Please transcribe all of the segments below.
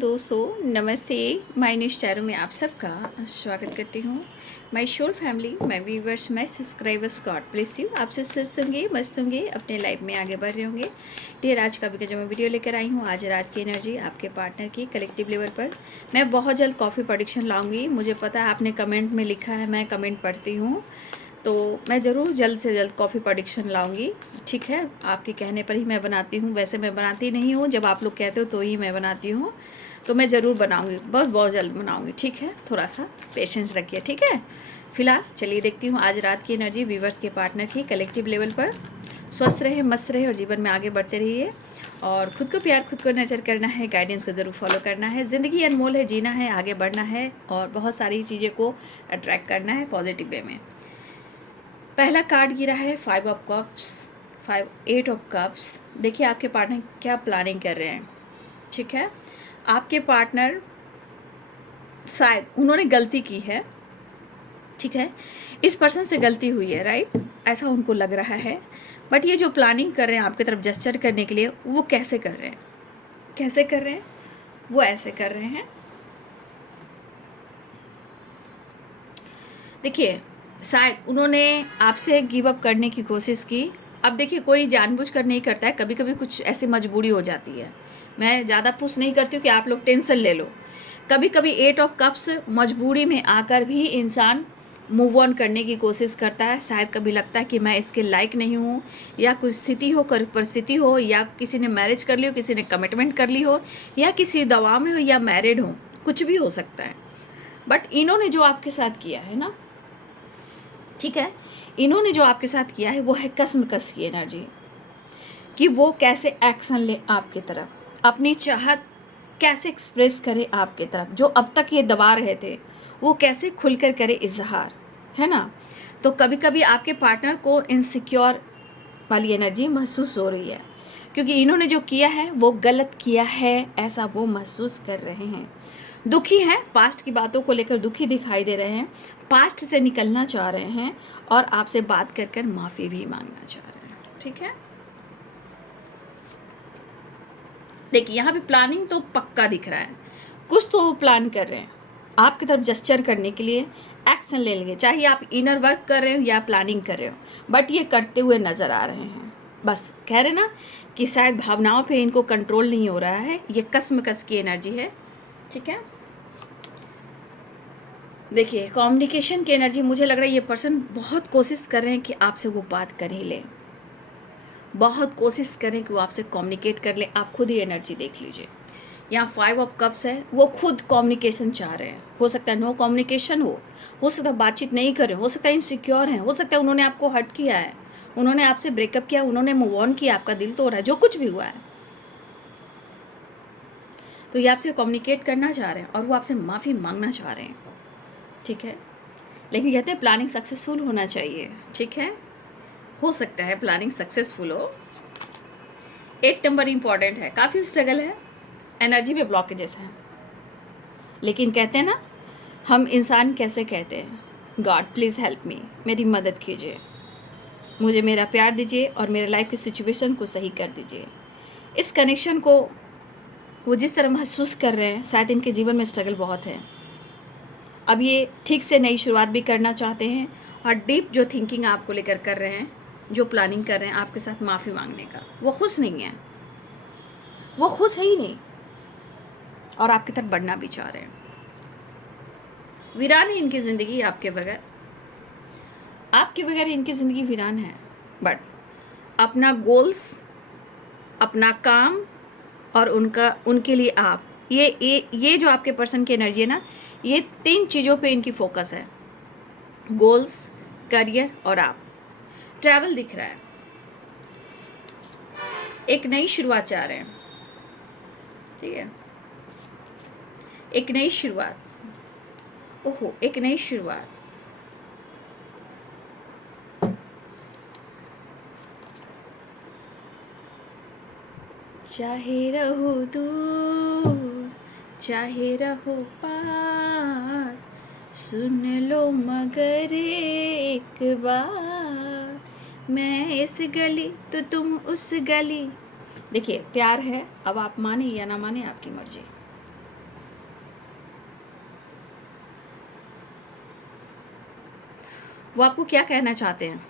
दोस्तों, नमस्ते। My news channel में आप सबका स्वागत करती हूँ। My whole family, my viewers, my subscribers, God bless you. आप सब स्वस्थ होंगे, मस्त होंगे, अपने लाइफ में आगे बढ़ रहे होंगे। डियर, आज का भी जो मैं वीडियो लेकर आई हूँ, आज रात की एनर्जी आपके पार्टनर की कलेक्टिव लेवल पर। मैं बहुत जल्द कॉफ़ी प्रेडिक्शन लाऊंगी। मुझे पता है आपने कमेंट में लिखा है, मैं कमेंट पढ़ती हूँ, तो मैं ज़रूर जल्द से जल्द कॉफ़ी प्रेडिक्शन लाऊंगी। ठीक है, आपके कहने पर ही मैं बनाती हूँ। वैसे मैं बनाती नहीं हूँ, जब आप लोग कहते हो तो ही मैं बनाती हूँ। तो मैं ज़रूर बनाऊंगी, बहुत जल्द बनाऊंगी। ठीक है, थोड़ा सा पेशेंस रखिए। ठीक है, फिलहाल चलिए देखती हूँ आज रात की एनर्जी व्यूवर्स के पार्टनर की कलेक्टिव लेवल पर। स्वस्थ रहे, मस्त रहे और जीवन में आगे बढ़ते रहिए। और खुद को प्यार, खुद को नर्चर करना है, गाइडेंस को ज़रूर फॉलो करना है। ज़िंदगी अनमोल है, जीना है, आगे बढ़ना है और बहुत सारी चीज़ें को अट्रैक्ट करना है पॉजिटिव वे में। पहला कार्ड गिरा है 5 ऑफ कप्स, 8 ऑफ कप्स। देखिए आपके पार्टनर क्या प्लानिंग कर रहे हैं। ठीक है, आपके पार्टनर शायद उन्होंने गलती की है। ठीक है, इस पर्सन से गलती हुई है, राइट, ऐसा उनको लग रहा है। बट ये जो प्लानिंग कर रहे हैं आपकी तरफ जेस्चर करने के लिए, वो कैसे कर रहे हैं, कैसे कर रहे हैं? वो ऐसे कर रहे हैं। देखिए, शायद उन्होंने आपसे गिव अप करने की कोशिश की। अब देखिए, कोई जानबूझकर नहीं करता है, कभी कभी कुछ ऐसी मजबूरी हो जाती है। मैं ज़्यादा पुश नहीं करती हूँ कि आप लोग टेंशन ले लो। कभी कभी 8 ऑफ कप्स मजबूरी में आकर भी इंसान मूव ऑन करने की कोशिश करता है। शायद कभी लगता है कि मैं इसके लायक नहीं हूँ, या कुछ स्थिति हो, परिस्थिति हो, या किसी ने मैरिज कर ली हो, किसी ने कमिटमेंट कर ली हो, या किसी दवा में हो, या मैरिड हो, कुछ भी हो सकता है। बट इन्होंने जो आपके साथ किया है ना, ठीक है, इन्होंने जो आपके साथ किया है वो है कसमकस की एनर्जी, कि वो कैसे एक्शन ले आपकी तरफ, अपनी चाहत कैसे एक्सप्रेस करे आपकी तरफ। जो अब तक ये दबा रहे थे वो कैसे खुलकर करे इजहार, है ना। तो कभी कभी आपके पार्टनर को इनसिक्योर वाली एनर्जी महसूस हो रही है, क्योंकि इन्होंने जो किया है वो गलत किया है, ऐसा वो महसूस कर रहे हैं। दुखी हैं, पास्ट की बातों को लेकर दुखी दिखाई दे रहे हैं, पास्ट से निकलना चाह रहे हैं और आपसे बात कर कर माफ़ी भी मांगना चाह रहे हैं। ठीक है, देखिए यहाँ पे प्लानिंग तो पक्का दिख रहा है, कुछ तो वो प्लान कर रहे हैं आपकी तरफ जेस्चर करने के लिए, एक्शन ले लेंगे। चाहे आप इनर वर्क कर रहे हो या प्लानिंग कर रहे हो, बट ये करते हुए नज़र आ रहे हैं। बस कह रहे ना कि शायद भावनाओं पे इनको कंट्रोल नहीं हो रहा है, ये कसमकस की एनर्जी है। ठीक है, देखिए कम्युनिकेशन की एनर्जी, मुझे लग रहा है ये पर्सन बहुत कोशिश कर रहे हैं कि आपसे वो बात कर ही ले, बहुत कोशिश करें कि वो आपसे कम्युनिकेट कर ले। आप खुद ही एनर्जी देख लीजिए, यहाँ 5 ऑफ कप्स है, वो खुद कम्युनिकेशन चाह रहे हैं। हो सकता है नो कम्युनिकेशन हो सकता है बातचीत नहीं करें, हो सकता है इनसिक्योर हैं, हो सकता है उन्होंने आपको हर्ट किया है, उन्होंने आपसे ब्रेकअप किया, उन्होंने मूव ऑन किया, आपका दिल तोड़ा है, जो कुछ भी हुआ है। तो ये आपसे कम्युनिकेट करना चाह रहे हैं और वो आपसे माफ़ी मांगना चाह रहे हैं। ठीक है, लेकिन कहते हैं प्लानिंग सक्सेसफुल होना चाहिए। ठीक है, हो सकता है प्लानिंग सक्सेसफुल हो। 8 नंबर इंपॉर्टेंट है, काफ़ी स्ट्रगल है, एनर्जी में ब्लॉकेजेस हैं। लेकिन कहते हैं ना, हम इंसान कैसे कहते हैं, गॉड प्लीज़ हेल्प मी, मेरी मदद कीजिए, मुझे मेरा प्यार दीजिए और मेरे लाइफ की सिचुएशन को सही कर दीजिए। इस कनेक्शन को वो जिस तरह महसूस कर रहे हैं, शायद इनके जीवन में स्ट्रगल बहुत है। अब ये ठीक से नई शुरुआत भी करना चाहते हैं और डीप जो थिंकिंग आपको लेकर कर रहे हैं, जो प्लानिंग कर रहे हैं आपके साथ माफ़ी मांगने का, वो खुश नहीं है, वो खुश है ही नहीं और आपकी तरफ बढ़ना भी चाह रहे हैं। वीरान है इनकी ज़िंदगी आपके बगैर, आपके बगैर इनकी ज़िंदगी वीरान है। बट अपना गोल्स, अपना काम और उनके लिए आप, ये जो आपके पर्सन की एनर्जी है ना, ये 3 चीज़ों पे इनकी फोकस है, गोल्स, करियर और आप। ट्रैवल दिख रहा है, एक नई शुरुआत चाह रहे हैं। ठीक है, एक नई शुरुआत, ओहो एक नई शुरुआत। चाहे रहो दूर, चाहे रहो पास, सुन लो मगर एक बात, मैं इस गली तो तुम उस गली। देखिए प्यार है, अब आप माने या ना माने आपकी मर्जी। वो आपको क्या कहना चाहते हैं?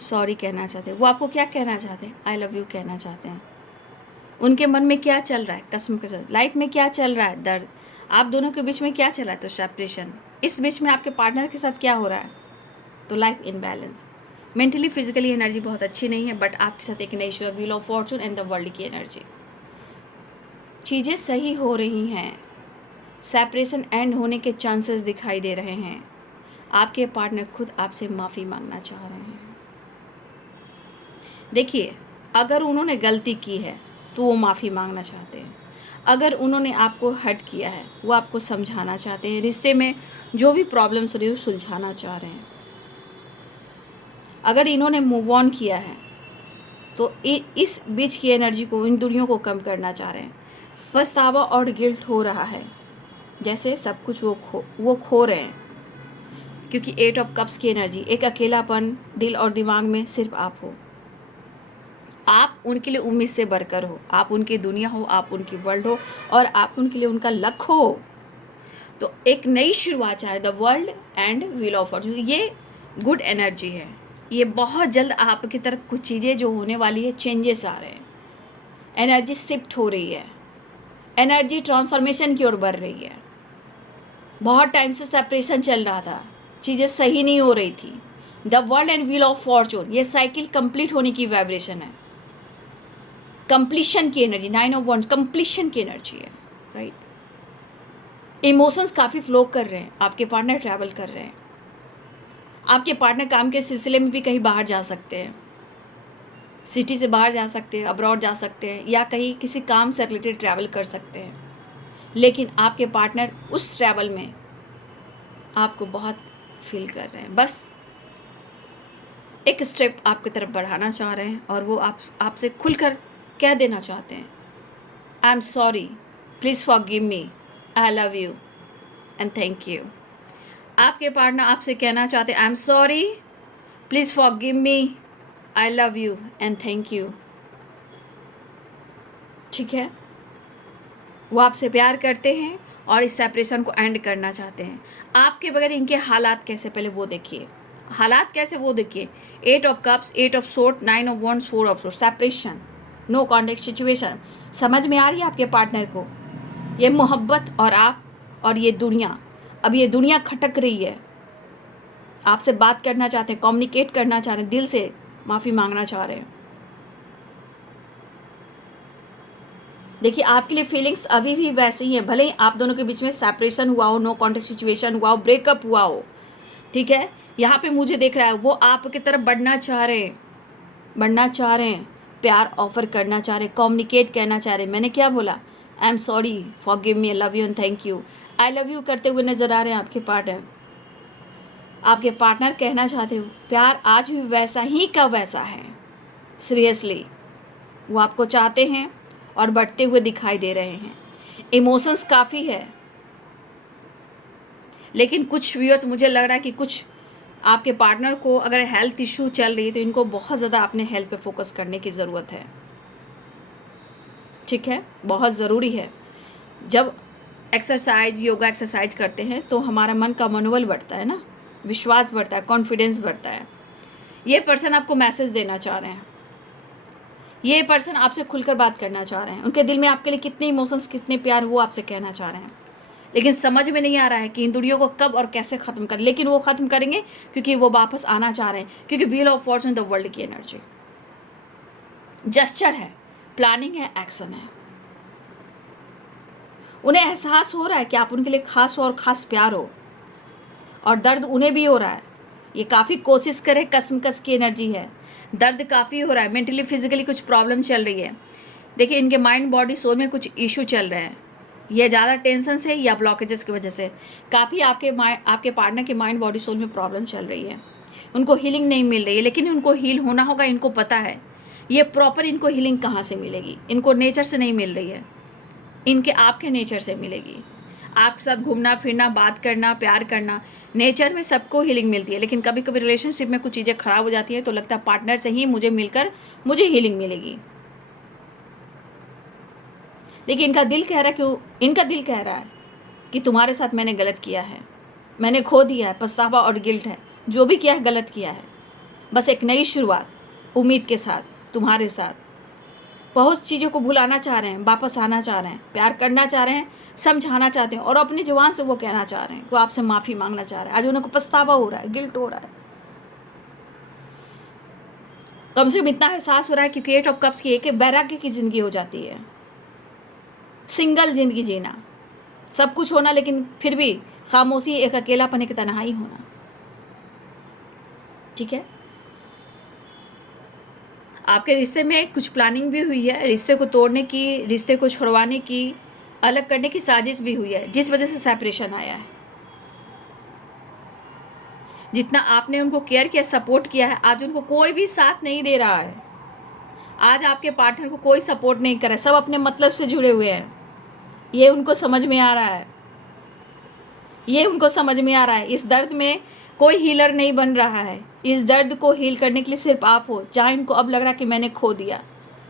सॉरी कहना चाहते हैं। वो आपको क्या कहना चाहते हैं? आई लव यू कहना चाहते हैं। उनके मन में क्या चल रहा है? कसम के साथ लाइफ में क्या चल रहा है? दर्द। आप दोनों के बीच में क्या चल रहा है? तो सेपरेशन। इस बीच में आपके पार्टनर के साथ क्या हो रहा है? तो life imbalance. Mentally physically energy बहुत अच्छी नहीं है, बट आपके साथ एक नई शुरू, wheel of Fortune and the world की एनर्जी। चीज़ें सही हो रही हैं, सेपरेशन एंड होने के चांसेस दिखाई दे रहे हैं। आपके पार्टनर खुद आपसे माफ़ी मांगना चाह रहे हैं। देखिए, अगर उन्होंने गलती की है तो वो माफ़ी मांगना चाहते हैं। अगर उन्होंने आपको हर्ट किया है, वो आपको समझाना चाहते हैं। रिश्ते में जो भी प्रॉब्लम्स हो रही है वो सुलझाना चाह रहे हैं। अगर इन्होंने मूव ऑन किया है तो इस बीच की एनर्जी को, इन दूरियों को कम करना चाह रहे हैं। पछतावा और गिल्ट हो रहा है, जैसे सब कुछ वो खो रहे हैं, क्योंकि 8 ऑफ कप्स की एनर्जी, एक अकेलापन दिल और दिमाग में सिर्फ आप हो। आप उनके लिए उम्मीद से बढ़कर हो, आप उनकी दुनिया हो, आप उनकी वर्ल्ड हो, और आप उनके लिए उनका लक हो। तो एक नई शुरुआत चाहे, the world and wheel of Fortune, ये गुड एनर्जी है। ये बहुत जल्द आपकी तरफ कुछ चीज़ें जो होने वाली है, चेंजेस आ रहे हैं, एनर्जी शिफ्ट हो रही है, एनर्जी ट्रांसफॉर्मेशन की ओर बढ़ रही है। बहुत टाइम से सेपरेशन चल रहा था, चीज़ें सही नहीं हो रही थी। The world and wheel of Fortune, ये साइकिल कंप्लीट होने की वाइब्रेशन है, कंप्लीशन की एनर्जी। 9 ऑफ वंड्स कंप्लीशन की एनर्जी है, राइट। इमोशंस काफ़ी फ्लो कर रहे हैं, आपके पार्टनर ट्रैवल कर रहे हैं, आपके पार्टनर काम के सिलसिले में भी कहीं बाहर जा सकते हैं, सिटी से बाहर जा सकते हैं, अब्रॉड जा सकते हैं, या कहीं किसी काम से रिलेटेड ट्रैवल कर सकते हैं। लेकिन आपके पार्टनर उस ट्रैवल में आपको बहुत फील कर रहे हैं, बस एक स्टेप आपकी तरफ बढ़ाना चाह रहे हैं, और वो आपसे खुलकर कह देना चाहते हैं, I am sorry, please forgive me, I love you and thank you. आपके पार्टनर आपसे कहना चाहते हैं, I am sorry, please forgive me, I love you and thank you. ठीक है, वो आपसे प्यार करते हैं और इस सेपरेशन को एंड करना चाहते हैं। आपके बगैर इनके हालात कैसे, पहले वो देखिए, हालात कैसे वो देखिए। 8 of cups, 8 of sword, 9 of wands, 4 of sword, separation, no contact situation. समझ में आ रही है आपके पार्टनर को? ये मोहब्बत और आप और ये दुनिया, अब ये दुनिया खटक रही है, आपसे बात करना चाहते हैं, कम्युनिकेट करना चाह रहे हैं, दिल से माफ़ी मांगना चाह रहे हैं। देखिए, आपके लिए फीलिंग्स अभी भी वैसे ही हैं, भले ही आप दोनों के बीच में सेपरेशन हुआ हो, नो कॉन्टेक्ट सिचुएशन हुआ हो, ब्रेकअप हुआ हो, ठीक है। यहाँ पे मुझे देख रहा है वो आपकी तरफ बढ़ना चाह रहे हैं, बढ़ना चाह रहे हैं, प्यार ऑफर करना चाह रहे हैं, कम्युनिकेट करना चाह रहे हैं। मैंने क्या बोला? I am sorry, forgive me, I love you and thank you. I love you करते हुए नज़र आ रहे हैं आपके पार्टनर। आपके पार्टनर कहना चाहते हो प्यार आज भी वैसा ही का वैसा है। सीरियसली वो आपको चाहते हैं और बढ़ते हुए दिखाई दे रहे हैं। इमोशंस काफ़ी है, लेकिन कुछ व्यूअर्स, मुझे लग रहा है कि कुछ आपके पार्टनर को अगर हेल्थ इशू चल रही है तो इनको बहुत ज़्यादा अपने हेल्थ पे फोकस करने की ज़रूरत है। ठीक है, बहुत ज़रूरी है। जब एक्सरसाइज, योगा एक्सरसाइज करते हैं तो हमारा मन का मनोबल बढ़ता है ना, विश्वास बढ़ता है, कॉन्फिडेंस बढ़ता है। ये पर्सन आपको मैसेज देना चाह रहे हैं, ये पर्सन आपसे खुलकर बात करना चाह रहे हैं। उनके दिल में आपके लिए कितने इमोशंस, कितने प्यार, वो आपसे कहना चाह रहे हैं। लेकिन समझ में नहीं आ रहा है कि इन दूरियों को कब और कैसे ख़त्म करें। लेकिन वो ख़त्म करेंगे क्योंकि वो वापस आना चाह रहे हैं, क्योंकि wheel of Fortune the world की एनर्जी, जेस्चर है, प्लानिंग है, एक्शन है। उन्हें एहसास हो रहा है कि आप उनके लिए खास हो और ख़ास प्यार हो, और दर्द उन्हें भी हो रहा है। ये काफ़ी कोशिश करें, कसमकस की एनर्जी है, दर्द काफ़ी हो रहा है, मेंटली फिजिकली कुछ प्रॉब्लम चल रही है। देखिए, इनके माइंड बॉडी सोल में कुछ इशू चल रहे हैं, ये ज़्यादा टेंशन से या ब्लॉकेजेस की वजह से काफ़ी आपके पार्टनर के माइंड बॉडी सोल में प्रॉब्लम चल रही है। उनको हीलिंग नहीं मिल रही है, लेकिन उनको हील होना होगा, इनको पता है। ये प्रॉपर इनको हीलिंग कहाँ से मिलेगी? इनको नेचर से नहीं मिल रही है, इनके आपके नेचर से मिलेगी। आपके साथ घूमना फिरना, बात करना, प्यार करना, नेचर में सबको हीलिंग मिलती है। लेकिन कभी कभी रिलेशनशिप में कुछ चीज़ें ख़राब हो जाती है तो लगता है पार्टनर से ही मुझे मिलकर मुझे हीलिंग मिलेगी। देखिए, इनका दिल कह रहा है कि तुम्हारे साथ मैंने गलत किया है, मैंने खो दिया है, पछतावा और गिल्ट है। जो भी किया है गलत किया है। बस एक नई शुरुआत उम्मीद के साथ तुम्हारे साथ। बहुत चीज़ों को भुलाना चाह रहे हैं, वापस आना चाह रहे हैं, प्यार करना चाह रहे हैं, समझाना चाहते हैं और अपनी जुबान से वो कहना चाह रहे हैं, वो आपसे माफ़ी मांगना चाह रहे हैं। आज उनको पछतावा हो रहा है, गिल्ट हो रहा है, कम से कम इतना एहसास हो रहा है, क्योंकि 8 ऑफ कप्स की एक वैराग्य की ज़िंदगी हो जाती है। सिंगल ज़िंदगी जीना, सब कुछ होना लेकिन फिर भी खामोशी, एक अकेलापन, एक तन्हाई होना। ठीक है, आपके रिश्ते में कुछ प्लानिंग भी हुई है, रिश्ते को तोड़ने की, रिश्ते को छुड़वाने की, अलग करने की साजिश भी हुई है, जिस वजह से सेपरेशन आया है। जितना आपने उनको केयर किया, सपोर्ट किया है, आज उनको कोई भी साथ नहीं दे रहा है। आज आपके पार्टनर को कोई सपोर्ट नहीं कर रहा है, सब अपने मतलब से जुड़े हुए हैं। ये उनको समझ में आ रहा है, ये उनको समझ में आ रहा है। इस दर्द में कोई हीलर नहीं बन रहा है। इस दर्द को हील करने के लिए सिर्फ आप हो। जहाँ इनको अब लग रहा कि मैंने खो दिया,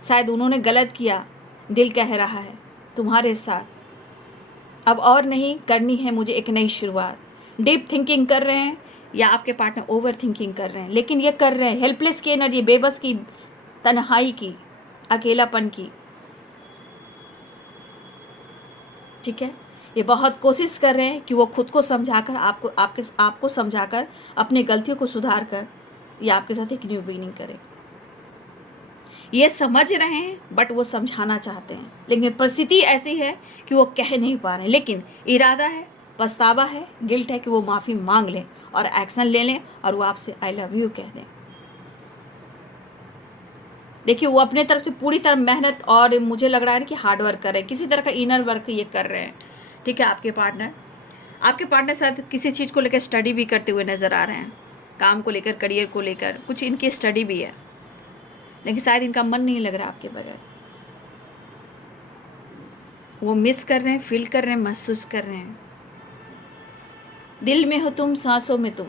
शायद उन्होंने गलत किया, दिल कह रहा है तुम्हारे साथ अब और नहीं करनी है मुझे एक नई शुरुआत। डीप थिंकिंग कर रहे हैं या आपके पार्टनर ओवर थिंकिंग कर रहे हैं, लेकिन ये कर रहे हैं हेल्पलेस की एनर्जी, बेबस की, तन्हाई की, अकेलापन की। ठीक है, ये बहुत कोशिश कर रहे हैं कि वो खुद को समझाकर आपको समझाकर अपनी गलतियों को सुधार कर या आपके साथ एक न्यू बिगिनिंग करें। ये समझ रहे हैं बट वो समझाना चाहते हैं, लेकिन परिस्थिति ऐसी है कि वो कह नहीं पा रहे हैं। लेकिन इरादा है, पछतावा है, गिल्ट है कि वो माफ़ी मांग लें और एक्शन ले लें और वो आपसे आई लव यू कह दें। देखिए, वो अपने तरफ से पूरी तरह मेहनत और मुझे लग रहा है कि हार्ड वर्क कर रहे हैं, किसी तरह का इनर वर्क ये कर रहे हैं। ठीक है, आपके पार्टनर साथ किसी चीज़ को लेकर स्टडी भी करते हुए नज़र आ रहे हैं, काम को लेकर, करियर को लेकर, कुछ इनकी स्टडी भी है, लेकिन शायद इनका मन नहीं लग रहा आपके बगैर। वो मिस कर रहे हैं, फील कर रहे हैं, महसूस कर रहे हैं। दिल में हो तुम, सांसों में तुम,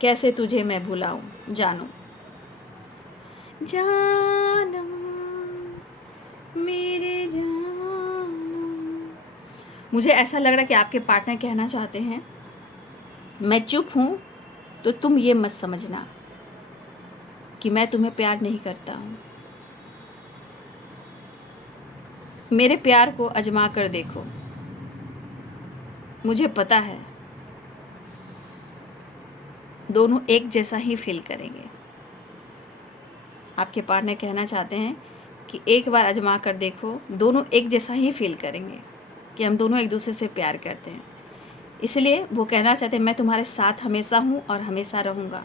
कैसे तुझे मैं भुलाऊं, जानू जानम मेरे जानम। मुझे ऐसा लग रहा है कि आपके पार्टनर कहना चाहते हैं मैं चुप हूँ तो तुम ये मत समझना कि मैं तुम्हें प्यार नहीं करता हूँ। मेरे प्यार को आजमा कर देखो, मुझे पता है दोनों एक जैसा ही फील करेंगे। आपके पार्टनर कहना चाहते हैं कि एक बार आजमा कर देखो, दोनों एक जैसा ही फील करेंगे कि हम दोनों एक दूसरे से प्यार करते हैं। इसलिए वो कहना चाहते हैं मैं तुम्हारे साथ हमेशा हूँ और हमेशा रहूँगा,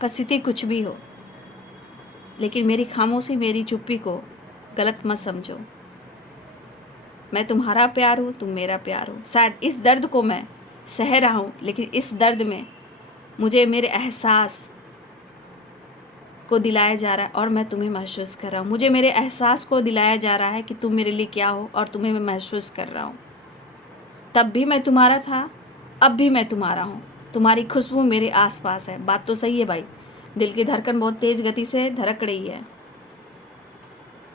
परिस्थिति कुछ भी हो। लेकिन मेरी खामोशी, मेरी चुप्पी को गलत मत समझो। मैं तुम्हारा प्यार हूँ, तुम मेरा प्यार हो। शायद इस दर्द को मैं सह रहा हूँ, लेकिन इस दर्द में मुझे मेरे एहसास को दिलाया जा रहा है और मैं तुम्हें महसूस कर रहा हूँ। मुझे मेरे एहसास को दिलाया जा रहा है कि तुम मेरे लिए क्या हो और तुम्हें मैं महसूस कर रहा हूँ। तब भी मैं तुम्हारा था, अब भी मैं तुम्हारा हूँ। तुम्हारी खुशबू मेरे आसपास है। बात तो सही है भाई, दिल की धड़कन बहुत तेज़ गति से धड़क रही है।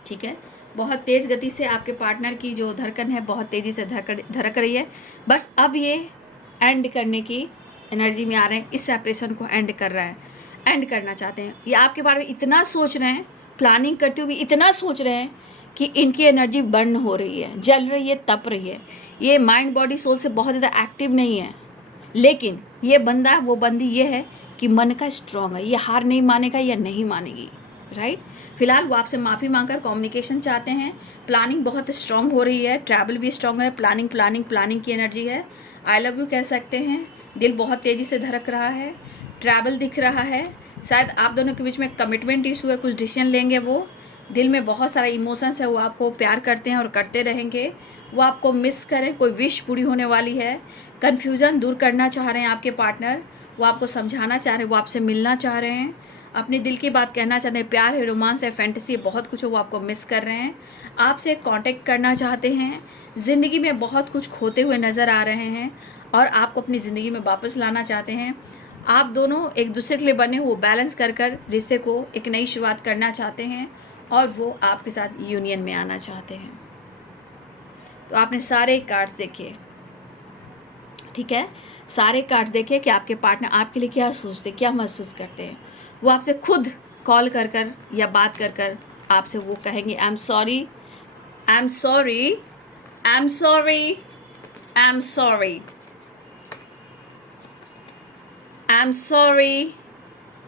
ठीक है, बहुत तेज़ गति से आपके पार्टनर की जो धड़कन है बहुत तेज़ी से धड़क रही है। बस अब ये एंड करने की एनर्जी में आ रहे हैं, इस सेपरेशन को एंड कर रहा है, एंड करना चाहते हैं। ये आपके बारे में इतना सोच रहे हैं, प्लानिंग करते हुए इतना सोच रहे हैं कि इनकी एनर्जी बर्न हो रही है, जल रही है, तप रही है। ये माइंड बॉडी सोल से बहुत ज़्यादा एक्टिव नहीं है, लेकिन ये बंदा, वो बंदी ये है कि मन का स्ट्रॉन्ग है, ये हार नहीं मानेगा या नहीं मानेगी। राइट, फिलहाल वो आपसे माफ़ी मांगकर कम्युनिकेशन चाहते हैं। प्लानिंग बहुत स्ट्रॉन्ग हो रही है, ट्रैवल भी स्ट्रॉन्ग है, प्लानिंग की एनर्जी है। आई लव यू कह सकते हैं। दिल बहुत तेज़ी से धड़क रहा है, ट्रैवल दिख रहा है। शायद आप दोनों के बीच में कमिटमेंट इशू है, कुछ डिसीजन लेंगे वो। दिल में बहुत सारा इमोशंस है, वो आपको प्यार करते हैं और करते रहेंगे। वो आपको मिस करें, कोई विश पूरी होने वाली है। कन्फ्यूज़न दूर करना चाह रहे हैं आपके पार्टनर, वो आपको समझाना चाह रहे हैं, वो आपसे मिलना चाह रहे हैं, अपने दिल की बात कहना चाहते हैं। प्यार है, रोमांस है, फैंटेसी है, बहुत कुछ है, वो आपको मिस कर रहे हैं, आपसे कांटेक्ट करना चाहते हैं। ज़िंदगी में बहुत कुछ खोते हुए नज़र आ रहे हैं और आपको अपनी ज़िंदगी में वापस लाना चाहते हैं। आप दोनों एक दूसरे के लिए बने, वो बैलेंस कर रिश्ते को एक नई शुरुआत करना चाहते हैं और वो आपके साथ यूनियन में आना चाहते हैं। तो आपने सारे कार्ड्स देखे, ठीक है, सारे कार्ड्स देखिए कि आपके पार्टनर आपके लिए क्या सोचते, क्या महसूस करते हैं। वो आपसे खुद कॉल कर कर या बात कर कर आपसे वो कहेंगे I am sorry, I am sorry, I am sorry, I am sorry, I am sorry.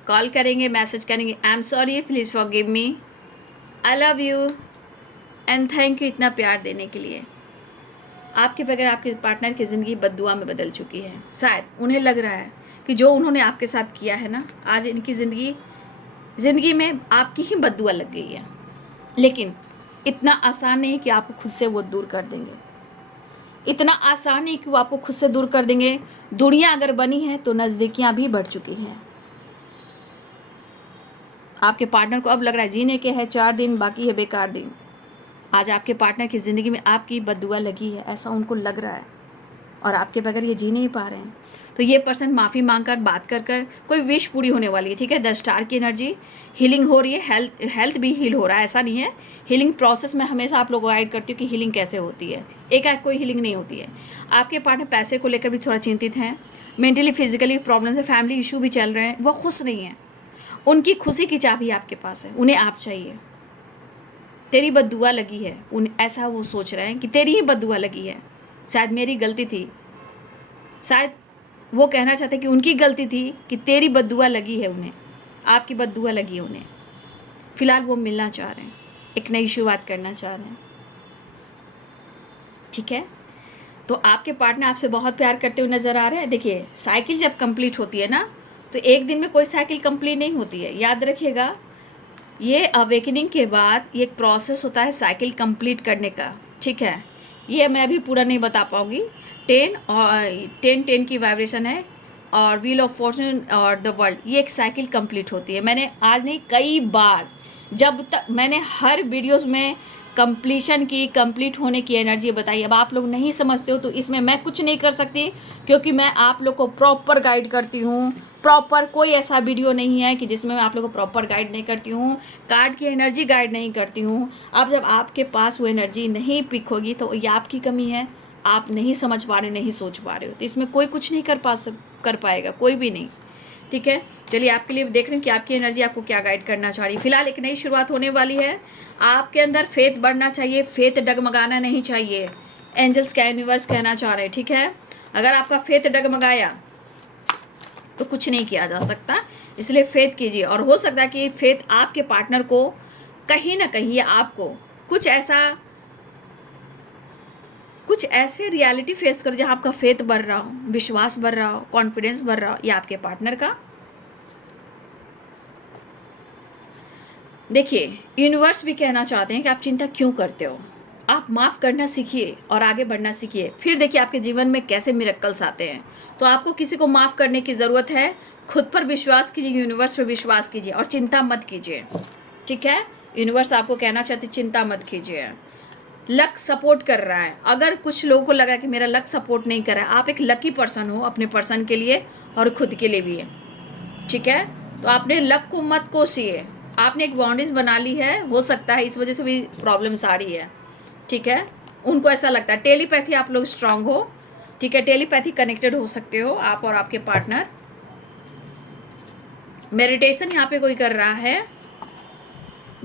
Call करेंगे, मैसेज करेंगे, I am sorry, please forgive me, I love you and thank you इतना प्यार देने के लिए। आपके बगैर आपके पार्टनर की ज़िंदगी बद्दुआ में बदल चुकी है। शायद उन्हें लग रहा है कि जो उन्होंने आपके साथ किया है ना, आज इनकी ज़िंदगी में आपकी ही बद्दुआ लग गई है। लेकिन इतना आसान नहीं कि आपको खुद से वो दूर कर देंगे, इतना आसान नहीं कि वो आपको खुद से दूर कर देंगे। दूरियां अगर बनी हैं तो नज़दीकियां भी बढ़ चुकी हैं। आपके पार्टनर को अब लग रहा है जीने के है 4 दिन, बाकी है बेकार दिन। आज आपके पार्टनर की ज़िंदगी में आपकी बद्दुआ लगी है, ऐसा उनको लग रहा है, और आपके बगैर ये जी नहीं पा रहे हैं। तो ये पर्सन माफ़ी मांग कर, बात कर कर, कोई विश पूरी होने वाली है। ठीक है, 10 स्टार की एनर्जी, हीलिंग हो रही है, हेल्थ भी हील हो रहा है। ऐसा नहीं है, हीलिंग प्रोसेस में हमेशा आप लोगों को गाइड करती हूँ कि हीलिंग कैसे होती है। एक कोई हीलिंग नहीं होती है। आपके पार्टनर पैसे को लेकर भी थोड़ा चिंतित हैं, मेंटली फिजिकली प्रॉब्लम है, फैमिली इशू भी चल रहे हैं, वो खुश नहीं है। उनकी खुशी की चाबी आपके पास है, उन्हें आप चाहिए। तेरी बद्दुआ लगी है, ऐसा वो सोच रहे हैं कि तेरी ही बद्दुआ लगी है, शायद मेरी गलती थी। शायद वो कहना चाहते हैं कि उनकी गलती थी कि तेरी बद्दुआ लगी है उन्हें, आपकी बद्दुआ लगी है उन्हें। फ़िलहाल वो मिलना चाह रहे हैं, एक नई शुरुआत करना चाह रहे हैं। ठीक है, तो आपके पार्टनर आपसे बहुत प्यार करते हुए नज़र आ रहे हैं। देखिए, साइकिल जब कंप्लीट होती है ना, तो एक दिन में कोई साइकिल कंप्लीट नहीं होती है, याद रखिएगा। ये अवेकनिंग के बाद ये एक प्रोसेस होता है साइकिल कंप्लीट करने का। ठीक है, ये मैं अभी पूरा नहीं बता पाऊँगी। 10 और 10 की वाइब्रेशन है, और व्हील ऑफ फॉर्चून और द वर्ल्ड, ये एक साइकिल कंप्लीट होती है। मैंने आज नहीं, कई बार, जब तक मैंने हर वीडियोस में कंप्लीशन की, कंप्लीट होने की एनर्जी बताई। अब आप लोग नहीं समझते हो तो इसमें मैं कुछ नहीं कर सकती, क्योंकि मैं आप लोग को प्रॉपर गाइड करती हूँ। प्रॉपर कोई ऐसा वीडियो नहीं है कि जिसमें मैं आप लोग को प्रॉपर गाइड नहीं करती हूँ, कार्ड की एनर्जी गाइड नहीं करती हूँ। अब जब आपके पास वो एनर्जी नहीं पिक होगी तो ये आपकी कमी है, आप नहीं समझ पा रहे हो, नहीं सोच पा रहे हो, तो इसमें कोई कुछ नहीं कर पाएगा, कोई भी नहीं। ठीक है, चलिए आपके लिए देख रहे हैं कि आपकी एनर्जी आपको क्या गाइड करना चाह रही है। फिलहाल एक नई शुरुआत होने वाली है, आपके अंदर फेथ बढ़ना चाहिए, फेथ डगमगाना नहीं चाहिए। एंजल्स का यूनिवर्स कहना चाह रहे हैं। ठीक है, अगर आपका फेथ डगमगाया तो कुछ नहीं किया जा सकता, इसलिए फेथ कीजिए। और हो सकता है कि फेथ आपके पार्टनर को कहीं ना कहीं आपको कुछ ऐसे रियलिटी फेस कर जहाँ आपका फेथ बढ़ रहा हो, विश्वास बढ़ रहा हो, कॉन्फिडेंस बढ़ रहा हो, या आपके पार्टनर का। देखिए, यूनिवर्स भी कहना चाहते हैं कि आप चिंता क्यों करते हो, आप माफ़ करना सीखिए और आगे बढ़ना सीखिए। फिर देखिए आपके जीवन में कैसे मिरेकल्स आते हैं। तो आपको किसी को माफ़ करने की ज़रूरत है, खुद पर विश्वास कीजिए, यूनिवर्स पर विश्वास कीजिए और चिंता मत कीजिए। ठीक है, यूनिवर्स आपको कहना चाहते चिंता मत कीजिए, लक सपोर्ट कर रहा है। अगर कुछ लोगों को लगा कि मेरा लक सपोर्ट नहीं कर रहा है, आप एक लकी पर्सन हो अपने पर्सन के लिए और खुद के लिए भी है। ठीक है, तो आपने लक को मत कोसिए, आपने एक बाउंड्रीज बना ली है, हो सकता है इस वजह से भी प्रॉब्लम्स आ रही है। ठीक है, उनको ऐसा लगता है। टेलीपैथी आप लोग स्ट्रांग हो। ठीक है, टेलीपैथी कनेक्टेड हो सकते हो आप और आपके पार्टनर। मेडिटेशन यहाँ पे कोई कर रहा है,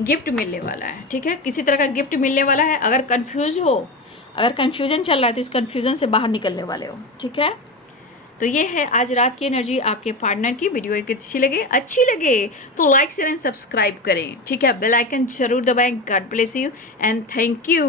गिफ्ट मिलने वाला है। ठीक है, किसी तरह का गिफ्ट मिलने वाला है। अगर कंफ्यूज हो, अगर कंफ्यूजन चल रहा है तो इस कंफ्यूजन से बाहर निकलने वाले हो। ठीक है, तो ये है आज रात की एनर्जी आपके पार्टनर की। वीडियो एक अच्छी लगे तो लाइक शेयर एंड सब्सक्राइब करें। ठीक है, बेल आइकन जरूर दबाएं। God bless you and thank you.